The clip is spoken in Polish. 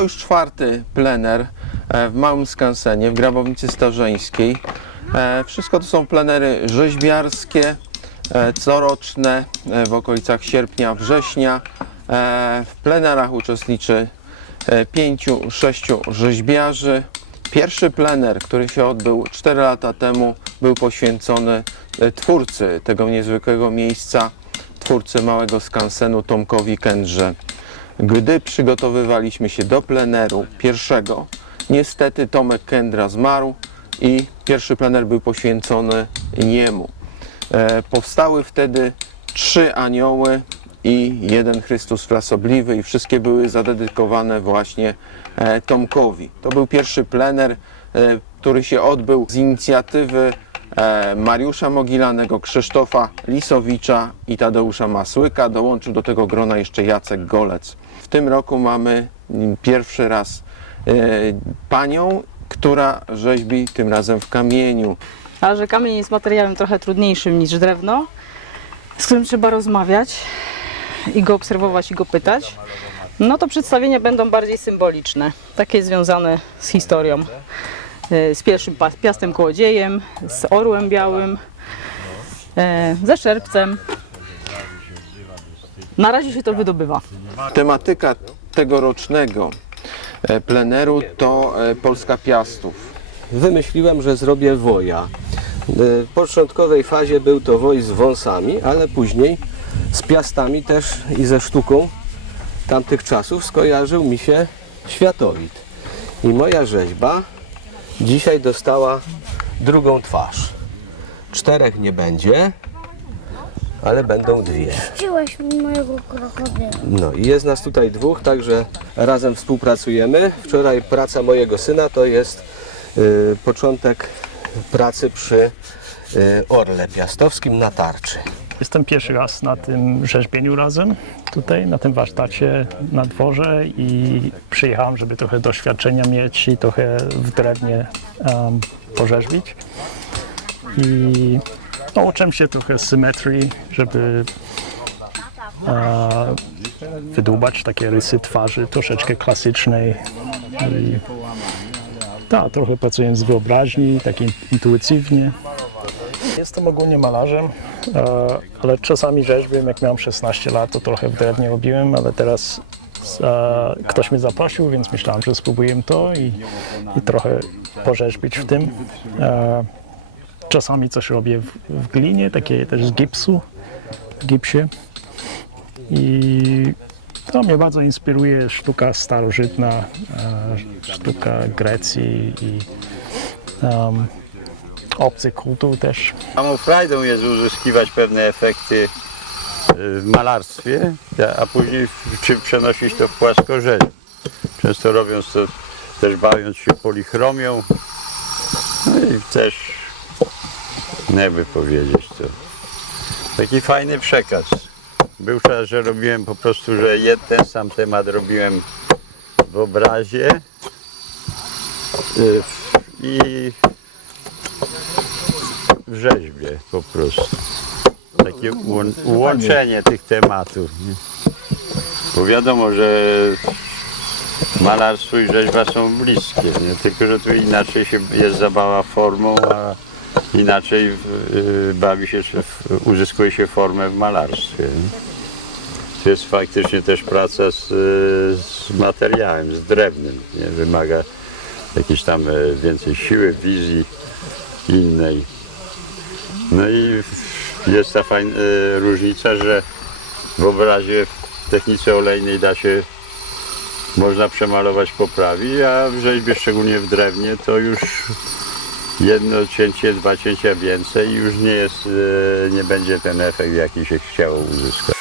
To już czwarty plener e, w Małym Skansenie, w Grabownicy Starzeńskiej. E, Wszystko to są plenery rzeźbiarskie, e, coroczne w okolicach sierpnia, września. W plenerach uczestniczy pięciu, sześciu rzeźbiarzy. Pierwszy plener, który się odbył 4 lata temu, był poświęcony twórcy tego niezwykłego miejsca, twórcy Małego Skansenu Tomkowi Kędrze. Gdy przygotowywaliśmy się do pleneru pierwszego, niestety Tomek Kędra zmarł i pierwszy plener był poświęcony niemu. E, powstały wtedy trzy anioły i jeden Chrystus frasobliwy i wszystkie były zadedykowane właśnie e, Tomkowi. To był pierwszy plener, e, który się odbył z inicjatywy Mariusza Mogilanego, Krzysztofa Lisowicza i Tadeusza Masłyka. Dołączył do tego grona jeszcze Jacek Golec. W tym roku mamy pierwszy raz e, panią, która rzeźbi tym razem w kamieniu. A że kamień jest materiałem trochę trudniejszym niż drewno, z którym trzeba rozmawiać i go obserwować i go pytać, no to przedstawienia będą bardziej symboliczne, takie związane z historią. E, Z pierwszym piastem kołodziejem, z orłem białym, e, ze szerpcem. Na razie się to wydobywa. Tematyka tegorocznego e, pleneru to Polska Piastów. wymyśliłem, że zrobię woja. W początkowej fazie był to woj z wąsami, ale później z piastami też i ze sztuką tamtych czasów skojarzył mi się światowid. I moja rzeźba dzisiaj dostała drugą twarz. Czterech nie będzie, ale będą dwie. Wziąłeś mi mojego krokodyla. No i jest nas tutaj dwóch, także razem współpracujemy. Wczoraj praca mojego syna to jest y, początek pracy przy y, orle piastowskim na tarczy. Jestem pierwszy raz na tym rzeźbieniu razem, tutaj na tym warsztacie na dworze i przyjechałem, żeby trochę doświadczenia mieć i trochę w drewnie um, porzeźbić. I no, się trochę symetrii, żeby e, wydłubać takie rysy twarzy troszeczkę klasycznej. I, tak, trochę pracuję z wyobraźni, tak in- intuicyjnie. Jestem ogólnie malarzem, ale czasami rzeźbię. Jak miałem 16 lat, to trochę w drewnie robiłem, ale teraz e, ktoś mnie zaprosił, więc myślałem, że spróbuję to i, i trochę porzeźbić w tym. E, czasami coś robię w, w glinie, takie też z gipsu, w gipsie. I to mnie bardzo inspiruje sztuka starożytna, e, sztuka Grecji i um, obcych kultur też. Samą frajdą jest uzyskiwać pewne efekty y, w malarstwie, a- później przenosić to w płaskorzeźb. Często robiąc to, też bawiąc się polichromią, no i też, no jakby powiedzieć to, taki fajny przekaz. Był czas, że robiłem po prostu, że jeden sam temat robiłem w obrazie y, i w rzeźbie po prostu. Takie ułą- ułączenie tych tematów. Nie? Bo wiadomo, że malarstwo i rzeźba są bliskie, nie? tylko że tu inaczej się jest zabawa formą, a inaczej y, bawi się, uzyskuje się formę w malarstwie. Nie? To jest faktycznie też praca z, z materiałem, z drewnem. Nie? Wymaga jakiejś tam e, więcej siły, wizji innej. No i jest ta fajna e, różnica, że w obrazie w technice olejnej da się można przemalować, poprawić, a w rzeźbie, szczególnie w drewnie, to już jedno cięcie, dwa cięcia więcej i już nie jest, e, nie będzie ten efekt, jaki się chciało uzyskać.